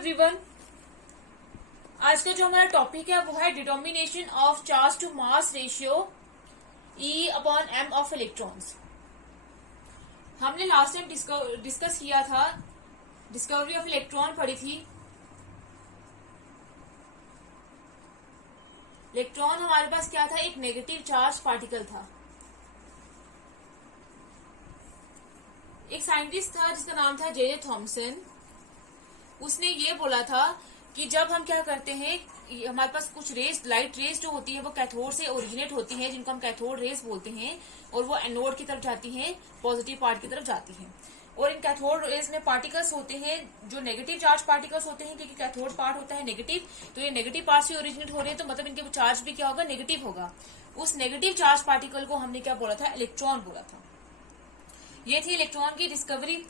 Everyone. आज का जो हमारा टॉपिक है वो है determination of charge to mass ratio E/m of electrons. हमने लास्ट टाइम डिस्कस किया था, डिस्कवरी ऑफ इलेक्ट्रॉन पढ़ी थी। इलेक्ट्रॉन हमारे पास क्या था, एक नेगेटिव चार्ज पार्टिकल था। एक साइंटिस्ट था जिसका नाम था जे थॉमसन। उसने ये बोला था कि जब हम क्या करते हैं, हमारे पास कुछ रेस, लाइट रेस जो होती है वो कैथोड से ओरिजिनेट होती है, जिनको हम कैथोड रेस बोलते हैं, और वो एनोड की तरफ जाती हैं, पॉजिटिव पार्ट की तरफ जाती हैं। और इन कैथोड रेस में पार्टिकल्स होते हैं जो नेगेटिव चार्ज पार्टिकल्स होते हैं, क्योंकि कैथोड पार्ट होता है नेगेटिव, तो ये नेगेटिव पार्ट से ओरिजिनेट हो रहे हैं, तो मतलब इनके चार्ज भी क्या होगा, नेगेटिव होगा। उस नेगेटिव चार्ज पार्टिकल को हमने क्या बोला था, इलेक्ट्रॉन बोला था। ये थी इलेक्ट्रॉन की डिस्कवरी।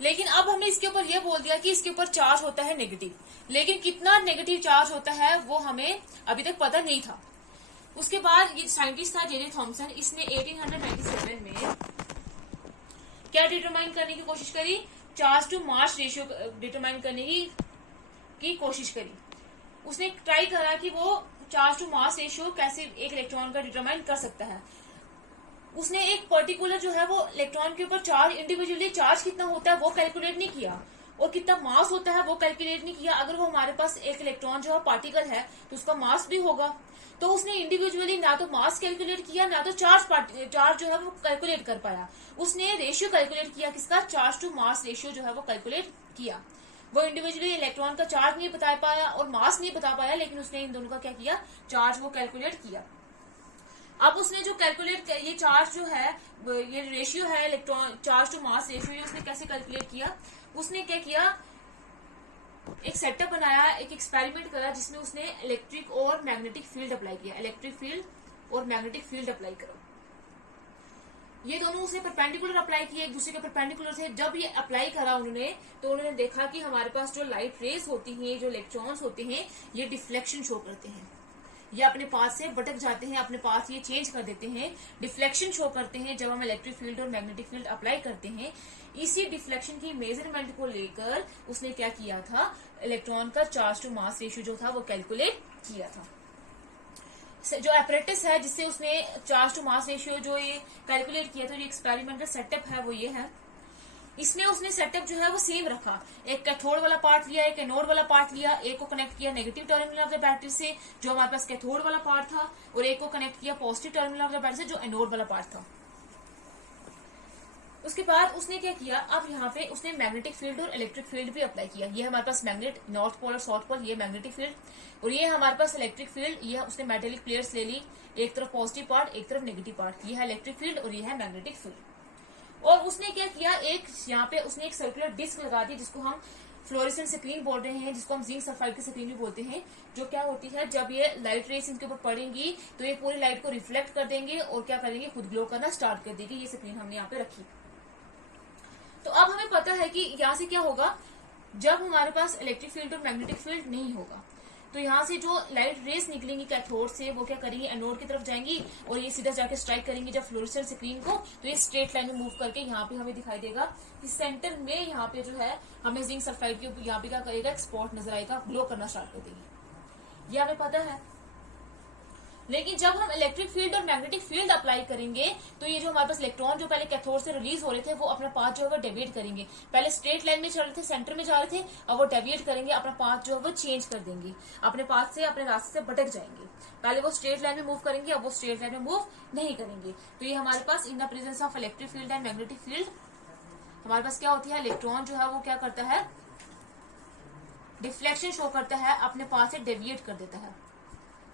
लेकिन अब हमने इसके ऊपर ये बोल दिया कि इसके ऊपर चार्ज होता है नेगेटिव, लेकिन कितना नेगेटिव चार्ज होता है वो हमें अभी तक पता नहीं था। उसके बाद ये साइंटिस्ट था जे थॉमसन, इसने 1897 में क्या डिटरमाइन करने की कोशिश करी, charge to mass ratio determine करने की कोशिश करी। उसने ट्राई करा कि वो चार्ज टू मास रेशियो कैसे एक इलेक्ट्रॉन का डिटरमाइन कर सकता है। उसने एक पर्टिकुलर जो है वो इलेक्ट्रॉन के ऊपर चार्ज, इंडिविजुअली चार्ज कितना होता है वो कैलकुलेट नहीं किया, और कितना मास होता है वो कैलकुलेट नहीं किया। अगर वो हमारे पास एक इलेक्ट्रॉन जो है पार्टिकल है तो उसका मास भी होगा, तो उसने इंडिविजुअली ना तो मास कैलकुलेट किया, ना तो चार्ज जो है वो कैलकुलेट कर पाया। उसने रेशियो कैलकुलेट किया, किसका, चार्ज टू मास रेशियो जो है वो कैलकुलेट किया। वो इंडिविजुअली इलेक्ट्रॉन का चार्ज नहीं बता पाया और मास नहीं बता पाया, लेकिन उसने इन दोनों का क्या किया, चार्ज वो कैलकुलेट किया। अब उसने जो कैलकुलेट, ये चार्ज जो है, ये रेशियो है electron charge to mass ratio, ये उसने कैसे कैलकुलेट किया। उसने क्या किया, एक सेटअप बनाया, एक एक्सपेरिमेंट करा जिसमें उसने इलेक्ट्रिक और मैग्नेटिक फील्ड अप्लाई किया। इलेक्ट्रिक फील्ड और मैग्नेटिक फील्ड अप्लाई करो, ये दोनों उसने परपेंडिकुलर अप्लाई किए, एक दूसरे के परपेंडिकुलर थे। जब ये अप्लाई करा उन्होंने, तो उन्होंने देखा कि हमारे पास जो लाइट रेस होती हैं, जो इलेक्ट्रॉन्स होते हैं, ये डिफ्लेक्शन शो करते हैं, ये अपने पाथ से भटक जाते हैं, अपने पाथ ये चेंज कर देते हैं, डिफ्लेक्शन शो करते हैं जब हम इलेक्ट्रिक फील्ड और मैग्नेटिक फील्ड अप्लाई करते हैं। इसी डिफ्लेक्शन की मेजरमेंट को लेकर उसने क्या किया था, इलेक्ट्रॉन का चार्ज टू मास रेशियो जो था वो कैलकुलेट किया था। जो एपरेटस है जिससे उसने चार्ज टू मास रेशियो जो ये कैलकुलेट किया था, जो एक्सपेरिमेंटल सेटअप है वो ये है। इसमें उसने सेटअप जो है वो सेम रखा, एक कैथोड वाला पार्ट लिया, एक एनोड वाला पार्ट लिया, एक को कनेक्ट किया negative terminal of the battery से जो हमारे पास कैथोड वाला पार्ट था, और एक को कनेक्ट किया positive terminal of the battery से जो एनोड वाला पार्ट था। उसके बाद उसने क्या किया, अब यहाँ पे उसने मैग्नेटिक फील्ड और इलेक्ट्रिक फील्ड भी अप्लाई किया। ये हमारे पास मैग्नेट, नॉर्थ पोल और साउथ पोल, ये मैग्नेटिक फील्ड, और ये हमारे पास इलेक्ट्रिक फील्ड। ये उसने मेटेलिक प्लेट्स ले ली, एक तरफ पॉजिटिव पार्ट, एक तरफ नेगेटिव पार्ट। ये है इलेक्ट्रिक फील्ड और ये है मैग्नेटिक फील्ड। और उसने क्या किया, एक यहाँ पे उसने एक सर्कुलर डिस्क लगा दी, जिसको हम फ्लोरेसेंट स्क्रीन बोल रहे हैं, जिसको हम जिंक सल्फाइड की स्क्रीन भी बोलते हैं। जो क्या होती है, जब ये लाइट रेस इनके ऊपर पड़ेंगी तो ये पूरी लाइट को रिफ्लेक्ट कर देंगे और क्या करेंगे, खुद ग्लो करना स्टार्ट कर देगी। ये स्क्रीन हमने यहाँ पे रखी। तो अब हमें पता है कि यहाँ से क्या होगा, जब हमारे पास इलेक्ट्रिक फील्ड और मैग्नेटिक फील्ड नहीं होगा, तो यहाँ से जो लाइट रेस निकलेंगी कैथोड से वो क्या करेंगी, एनोड की तरफ जाएंगी, और ये सीधा जाके स्ट्राइक करेंगी जब फ्लोरेसेंट स्क्रीन को, तो ये स्ट्रेट लाइन में मूव करके यहाँ पे हमें दिखाई देगा कि सेंटर में यहाँ पे जो है हमें जिंक सल्फाइड की यहाँ पे क्या करेगा, एक स्पॉट नजर आएगा, ग्लो करना स्टार्ट कर देगी। ये हमें पता है। लेकिन जब हम इलेक्ट्रिक फील्ड और मैग्नेटिक फील्ड अप्लाई करेंगे, तो ये जो हमारे पास इलेक्ट्रॉन जो पहले कैथोड से रिलीज हो रहे थे, वो अपना पाथ जो है वो डेविएट करेंगे। पहले स्ट्रेट लाइन में चल रहे थे, सेंटर में जा रहे थे, अब वो डेविएट करेंगे, अपना पाथ जो है वो चेंज कर देंगे, अपने पाथ से, अपने रास्ते से भटक जाएंगे। पहले वो स्ट्रेट लाइन में मूव करेंगे, अब वो स्ट्रेट लाइन में मूव नहीं करेंगे। तो ये हमारे पास in the presence of electric field and magnetic field हमारे पास क्या होती है, इलेक्ट्रॉन जो है वो क्या करता है, डिफ्लेक्शन शो करता है, अपने पाथ से डेविएट कर देता है,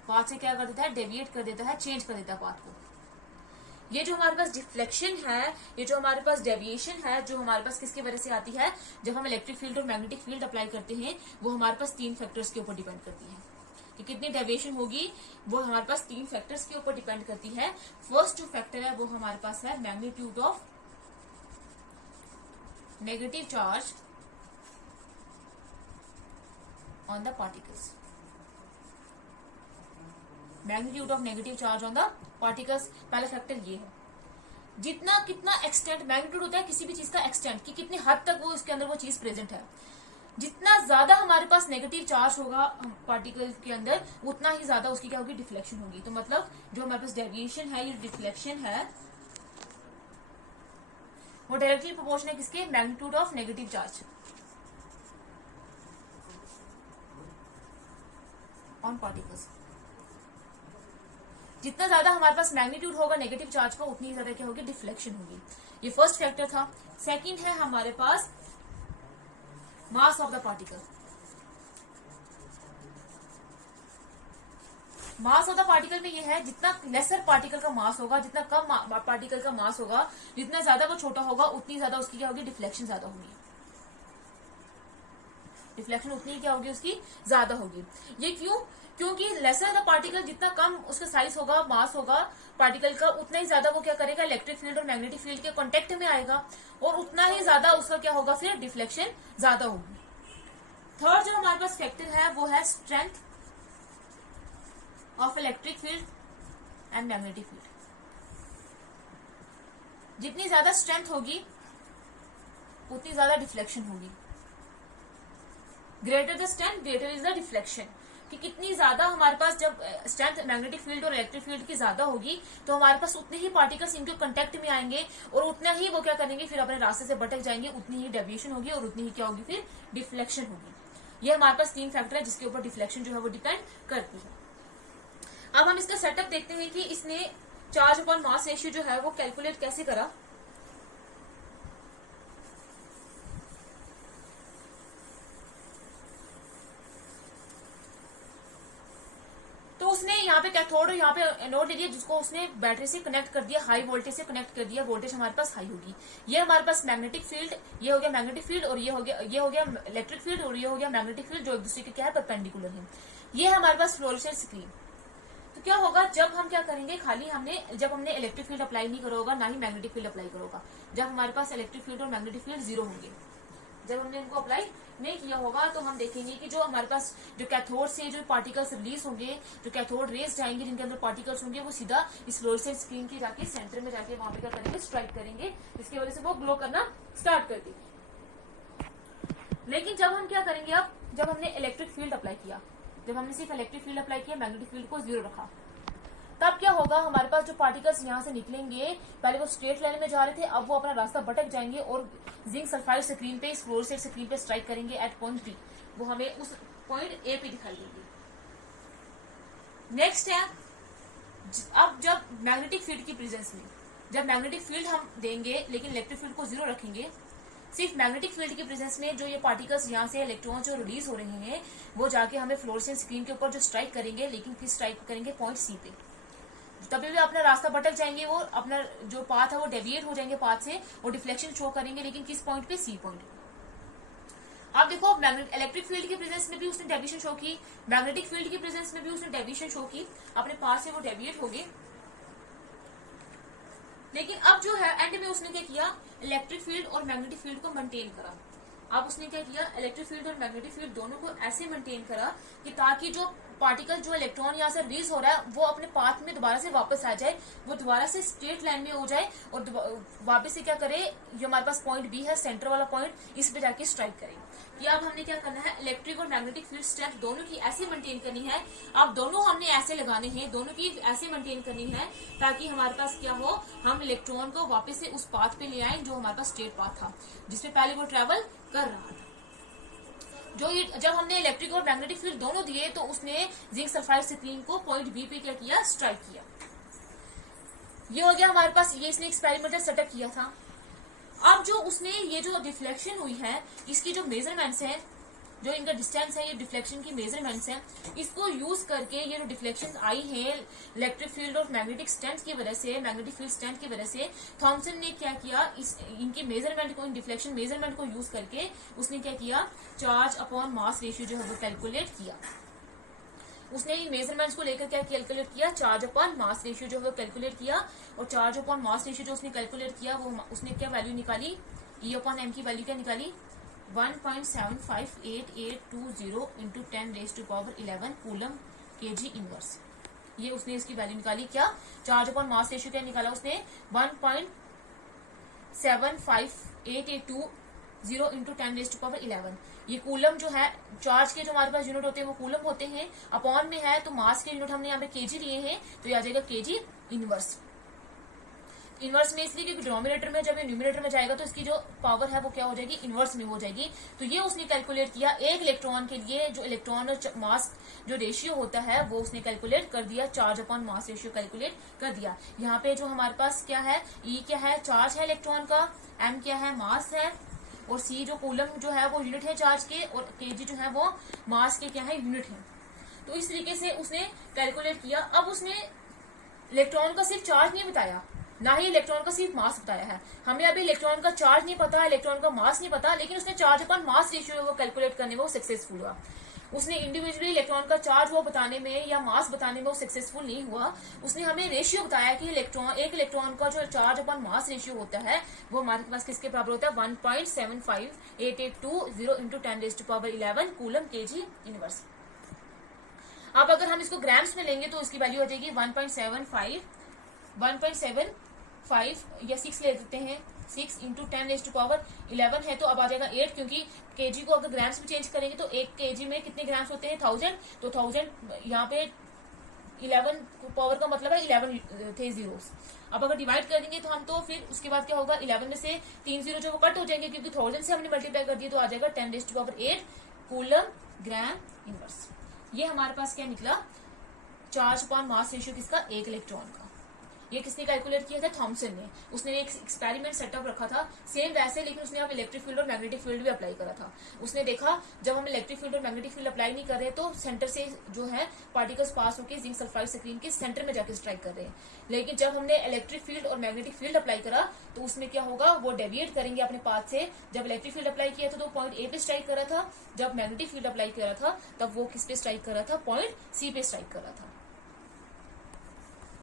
पाथ से क्या कर देता है, डेविएट कर देता है, चेंज कर देता है पाथ को। ये जो हमारे पास डिफ्लेक्शन है, ये जो हमारे पास डेविएशन है, जो हमारे पास किसकी वजह से आती है, जब हम इलेक्ट्रिक फील्ड और मैग्नेटिक फील्ड अप्लाई करते हैं, वो हमारे पास 3 फैक्टर्स के ऊपर डिपेंड करती है कि कितनी डेविएशन होगी। वो हमारे पास 3 फैक्टर्स के ऊपर डिपेंड करती है। फर्स्ट जो फैक्टर है वो हमारे पास है magnitude of negative charge on the particles. Magnitude of negative charge on the particles, पहला फैक्टर ये है। कितना एक्सटेंट मैग्नीट्यूड होता है किसी भी चीज का, एक्सटेंट कि कितनी हद तक वो इसके अंदर वो चीज प्रेजेंट है। जितना ज्यादा हमारे पास नेगेटिव चार्ज होगा पार्टिकल के अंदर, उतना ही ज्यादा उसकी क्या होगी, डिफ्लेक्शन होगी। तो मतलब जो हमारे पास डेविएशन है, ये डिफ्लेक्शन है, वो डायरेक्टली प्रोपोर्शनल है किसके, magnitude of negative charge on particles. जितना ज्यादा हमारे पास मैग्नीट्यूड होगा नेगेटिव चार्ज का, उतनी ज्यादा क्या होगी, डिफ्लेक्शन होगी। ये फर्स्ट फैक्टर था। सेकंड है हमारे पास mass of the particle. Mass of the particle में ये है, जितना लेसर पार्टिकल का मास होगा, जितना कम पार्टिकल का मास होगा, जितना ज्यादा वो छोटा होगा, उतनी ज्यादा उसकी क्या होगी, डिफ्लेक्शन ज्यादा होगी। डिफ्लेक्शन उतनी क्या होगी, उसकी ज्यादा होगी। ये क्यों? क्योंकि लेसर द पार्टिकल, जितना कम उसका साइज होगा, मास होगा पार्टिकल का, उतना ही ज्यादा वो क्या करेगा, इलेक्ट्रिक फील्ड और मैग्नेटिक फील्ड के कांटेक्ट में आएगा, और उतना ही ज्यादा उसका क्या होगा, फिर डिफ्लेक्शन ज्यादा होगी। थर्ड जो हमारे पास फैक्टर है वो है strength of electric field and magnetic field. जितनी ज्यादा स्ट्रेंथ होगी उतनी ज्यादा डिफ्लेक्शन होगी। Greater the strength greater is the deflection. कि कितनी ज्यादा हमारे पास जब स्ट्रेंथ मैग्नेटिक फील्ड और इलेक्ट्रिक फील्ड की ज्यादा होगी, तो हमारे पास उतने ही पार्टिकल्स इनके कांटेक्ट में आएंगे, और उतना ही वो क्या करेंगे, फिर अपने रास्ते से भटक जाएंगे, उतनी ही डेविएशन होगी, और उतनी ही क्या होगी, फिर डिफ्लेक्शन होगी। ये हमारे पास तीन फैक्टर है जिसके ऊपर डिफ्लेक्शन जो है वो डिपेंड करती है। अब हम इसका सेटअप देखते हैं कि इसने चार्ज अपॉन मास रेशियो जो है वो कैलकुलेट कैसे करा। तो उसने यहाँ पे कैथोड और यहाँ पे एनोड ले लिया, जिसको उसने बैटरी से कनेक्ट कर दिया, हाई वोल्टेज से कनेक्ट कर दिया, वोल्टेज हमारे पास हाई होगी। ये हमारे पास मैग्नेटिक फील्ड, ये हो गया मैग्नेटिक फील्ड, और ये हो गया इलेक्ट्रिक फील्ड, और ये हो गया मैग्नेटिक फील्ड, जो एक दूसरे के क्या है, परपेंडिकुलर है। ये हमारे पास फ्लोरोसेंट स्क्रीन। तो क्या होगा, जब हम क्या करेंगे, जब हमने इलेक्ट्रिक फील्ड अप्लाई नहीं करा होगा, ना ही मैग्नेटिक फील्ड अप्लाई करा होगा, जब हमारे पास इलेक्ट्रिक फील्ड और मैग्नेटिक फील्ड जीरो होंगे, जब हमने इनको अप्लाई नहीं किया होगा, तो हम देखेंगे कि जो हमारे पास जो कैथोड से जो पार्टिकल्स रिलीज होंगे, जो कैथोड रेज जाएंगे, जिनके अंदर पार्टिकल्स होंगे, वो सीधा इस फ्लोरोसेंट स्क्रीन के जाके सेंटर में जाके वहां पे क्या करेंगे, स्ट्राइक करेंगे, जिसकी वजह से वो ग्लो करना स्टार्ट कर देगी। लेकिन जब हम क्या करेंगे, अब जब हमने इलेक्ट्रिक फील्ड अप्लाई किया, जब हमने सिर्फ इलेक्ट्रिक फील्ड अप्लाई किया, मैग्नेटिक फील्ड को जीरो रखा, तब क्या होगा, हमारे पास जो पार्टिकल्स यहाँ से निकलेंगे, पहले वो स्ट्रेट लाइन में जा रहे थे, अब वो अपना रास्ता भटक जाएंगे, और जिंक सल्फाइड स्क्रीन पे, इस फ्लोरोसेंट स्क्रीन पे स्ट्राइक करेंगे एट पॉइंट बी। वो हमें उस पॉइंट ए पे दिखाई देंगे। नेक्स्ट है, अब जब मैग्नेटिक फील्ड की प्रेजेंस में, जब मैग्नेटिक फील्ड हम देंगे लेकिन इलेक्ट्रिक फील्ड को जीरो रखेंगे, सिर्फ मैग्नेटिक फील्ड की प्रेजेंस में जो ये पार्टिकल्स यहाँ से इलेक्ट्रॉन जो रिलीज हो रहे हैं, वो जाके हमें फ्लोरोसेंट स्क्रीन के ऊपर जो स्ट्राइक करेंगे, लेकिन फिर स्ट्राइक करेंगे पॉइंट सी पे। तभी भी अपना रास्ता भटक जाएंगे, वो अपना जो पाथ है वो डेविएट हो जाएंगे पाथ से, और डिफ्लेक्शन शो करेंगे, लेकिन किस पॉइंट पे, सी पॉइंट पे। अब देखो, इलेक्ट्रिक फील्ड की प्रेजेंस में भी उसने डेविएशन शो की, मैग्नेटिक फील्ड की प्रेजेंस में भी उसने डेविएशन शो की, अपने पाथ से वो डेविएट हो गए। लेकिन अब जो है एंड में उसने क्या किया, इलेक्ट्रिक फील्ड और मैग्नेटिक फील्ड को मेंटेन करा। अब उसने क्या किया, इलेक्ट्रिक फील्ड और मैग्नेटिक फील्ड दोनों को ऐसे मेंटेन करा कि ताकि जो पार्टिकल, जो इलेक्ट्रॉन यहाँ से रिलीज हो रहा है, वो अपने पाथ में दोबारा से वापस आ जाए, वो दोबारा से स्ट्रेट लाइन में हो जाए, और वापस से क्या करे, जो हमारे पास पॉइंट बी है, सेंटर वाला पॉइंट, इस पे जाके स्ट्राइक करे। कि अब हमने क्या करना है, इलेक्ट्रिक और मैग्नेटिक फील्ड स्ट्रेंथ दोनों की ऐसे मेंटेन करनी है। अब दोनों हमने ऐसे लगाने हैं, दोनों की ऐसे मेंटेन करनी है, ताकि हमारे पास क्या हो, हम इलेक्ट्रॉन को वापस से उस पाथ पे ले आए जो हमारे पास स्ट्रेट पाथ था, जिसपे पहले वो ट्रेवल कर रहा था। जो ये जब हमने इलेक्ट्रिक और मैग्नेटिक फील्ड दोनों दिए, तो उसने जिंक सल्फाइड स्क्रीन को पॉइंट बी पे क्या किया, स्ट्राइक किया। ये हो गया हमारे पास, ये इसने एक्सपेरिमेंटल सेटअप किया था। अब जो उसने ये जो डिफ्लेक्शन हुई है, इसकी जो मेजरमेंट्स है, जो इनका डिस्टेंस है, ये डिफ्लेक्शन की मेजरमेंट्स है, इसको यूज करके ये जो डिफ्लेक्शन आई है इलेक्ट्रिक फील्ड और मैग्नेटिक स्ट्रेंथ की वजह से, मैग्नेटिक फील्ड स्ट्रेंथ की वजह से, थॉमसन ने क्या किया, इनके मेजरमेंट को, इन डिफ्लेक्शन मेजरमेंट को यूज करके उसने क्या किया, चार्ज अपॉन मास रेशियो जो है वो कैलकुलेट किया। उसने इन मेजरमेंट्स को लेकर क्या कैलकुलेट किया, चार्ज अपॉन मास रेशियो जो है कैलकुलेट किया, और चार्ज अपॉन मास रेशियो जो उसने कैलकुलेट किया, वो उसने क्या वैल्यू निकाली, ई अपॉन एम की वैल्यू क्या निकाली, 1.75820 इंटू 10⁻11 कूलम kg इनवर्स। ये उसने इसकी वैल्यू निकाली। क्या, चार्ज अपॉन मास रेशियो क्या निकाला उसने, 1.75882 0 इंटू 10⁻11। ये कूलम जो है, चार्ज के जो हमारे पास यूनिट होते हैं वो कूलम होते हैं, अपॉन में है तो मास के यूनिट हमने यहाँ पे केजी लिए हैं, तो ये आ जाएगा केजी इनवर्स। इनवर्स में इसलिए क्योंकि डिनोमिनेटर में जब ये न्यूमिनेटर में जाएगा तो इसकी जो पावर है वो क्या हो जाएगी, इनवर्स में हो जाएगी। तो ये उसने कैलकुलेट किया एक इलेक्ट्रॉन के लिए, जो इलेक्ट्रॉन और मास जो रेशियो होता है वो उसने कैलकुलेट कर दिया, charge upon mass ratio calculate कर दिया। यहाँ पे जो हमारे पास क्या है, ई क्या है, चार्ज है इलेक्ट्रॉन का, एम क्या है, मास है, और सी जो कूलम जो है वो यूनिट है चार्ज के, और केजी जो है वो मास के क्या है, यूनिट है। तो इस तरीके से उसने कैलकुलेट किया। अब उसने इलेक्ट्रॉन का सिर्फ चार्ज नहीं बताया, ना ही इलेक्ट्रॉन का सिर्फ मास बताया है। हमें अभी इलेक्ट्रॉन का चार्ज नहीं पता, इलेक्ट्रॉन का मास नहीं पता, लेकिन उसने चार्ज अपॉन मास रेशियो वो कैलकुलेट करने में वो सक्सेसफुल हुआ। उसने इंडिविजुअली इलेक्ट्रॉन का चार्ज वो बताने में या मास बताने में वो सक्सेसफुल नहीं हुआ। उसने हमें रेशियो बताया कि एक इलेक्ट्रॉन का जो चार्ज अपॉन मास रेशियो होता है वो हमारे पास किसके बराबर होता है, 1.75882 इंटू 10⁻11 कूलम केजी इनवर्स। अब अगर हम इसको ग्राम्स में लेंगे तो इसकी वैल्यू हो जाएगी 1.75 या 6 ले देते हैं, 6 इंटू 10⁻11 है तो अब आ जाएगा 8, क्योंकि केजी को अगर ग्राम्स में चेंज करेंगे तो एक केजी में कितने ग्राम्स होते हैं, 1000, तो 1000 यहाँ पे 11 पावर का मतलब है 11 थे जीरोस। अब अगर डिवाइड कर देंगे तो हम, तो फिर उसके बाद क्या होगा, 11 में से 3 जीरो जो वो कट हो जाएंगे, क्योंकि 1000 से हमने मल्टीप्लाई कर दिया, तो आ जाएगा 10⁸ कूलम ग्राम इनवर्स। ये हमारे पास क्या निकला, चार्ज अपॉन मास रेशियो किसका, एक इलेक्ट्रॉन का। ये किसने कैलकुलेट किया था, थॉमसन ने। उसने एक एक्सपेरिमेंट सेटअप रखा था सेम वैसे, लेकिन उसने अब इलेक्ट्रिक फील्ड और मैग्नेटिक फील्ड भी अप्लाई करा था। उसने देखा जब हम इलेक्ट्रिक फील्ड और मैग्नेटिक फील्ड अप्लाई नहीं कर रहे तो सेंटर से जो है पार्टिकल्स पास होकर जिंक सल्फाइड स्क्रीन के सेंटर में जाकर स्ट्राइक कर रहे हैं, लेकिन जब हमने इलेक्ट्रिक फील्ड और मैग्नेटिक फील्ड अप्लाई करा तो उसमें क्या होगा, वो डेविएट करेंगे अपने पाथ से। जब इलेक्ट्रिक फील्ड अप्लाई किया था तो पॉइंट ए पे स्ट्राइक कर रहा था, जब मैग्नेटिक फील्ड अप्लाई करा था तब वो किस पे स्ट्राइक कर रहा था, पॉइंट सी पे स्ट्राइक कर रहा था।